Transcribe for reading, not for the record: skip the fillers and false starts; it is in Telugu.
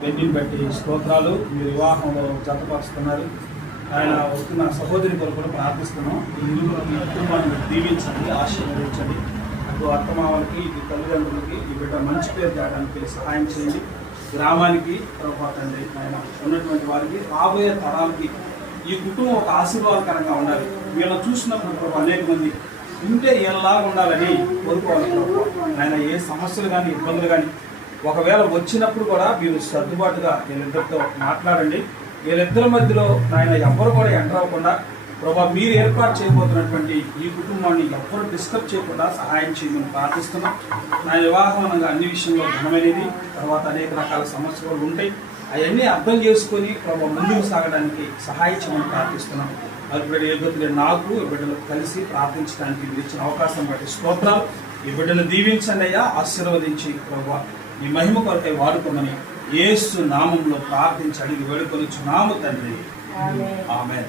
వెన్నిని బట్టి స్తోత్రాలు. మీరు వివాహంలో జతపరుస్తున్నారు. ఆయన వస్తున్న సహోదరి కొరకు ప్రార్థిస్తున్నాం. ఈ కుటుంబాన్ని దీవించండి, ఆశీర్వదించండి. అటు అత్తమామలకి, ఇటు తల్లిదండ్రులకి ఈ బిడ్డ మంచి పేరు తేడానికి సహాయం చేయండి. గ్రామానికి తండ్రి ఆయన ఉన్నటువంటి వారికి, రాబోయే తరాలకి ఈ కుటుంబం ఒక ఆశీర్వాదకరంగా ఉండాలి. వీళ్ళని చూసినప్పుడు అనేక మంది ఉంటే వీళ్ళలాగా ఉండాలని కోరుకోవాలి. ఆయన ఏ సమస్యలు కానీ ఇబ్బందులు కానీ ఒకవేళ వచ్చినప్పుడు కూడా మీరు సర్దుబాటుగా వీళ్ళిద్దరితో మాట్లాడండి. వీళ్ళిద్దరి మధ్యలో ఆయన ఎవ్వరు కూడా ఎంటర్ అవ్వకుండా ప్రభా మీరు ఏర్పాటు చేయబోతున్నటువంటి ఈ కుటుంబాన్ని ఎవ్వరు డిస్టర్బ్ చేయకుండా సహాయం చేయమని ప్రార్థిస్తున్నాం. నా వివాహం అనగా అన్ని విషయంలో ఘనమైనది. తర్వాత అనేక రకాల సమస్యలు ఉంటాయి. అవన్నీ అర్థం చేసుకొని ప్రభా ముందుకు సాగడానికి సహాయం చేయమని ప్రార్థిస్తున్నాం. అది ఏ గతులే నాకు ఈ బిడ్డలు కలిసి ప్రార్థించడానికి మీరు ఇచ్చిన అవకాశం బట్టి స్తోత్రాలు. ఈ బిడ్డను దీవించండి అయ్యా, ఆశీర్వదించి ప్రభా ఈ మహిమ కొరకై వాడుకోమని యేసు నామంలో ప్రార్థించి అడిగి వేడుకొనుచున్నాము తండ్రి. ఆమేన్.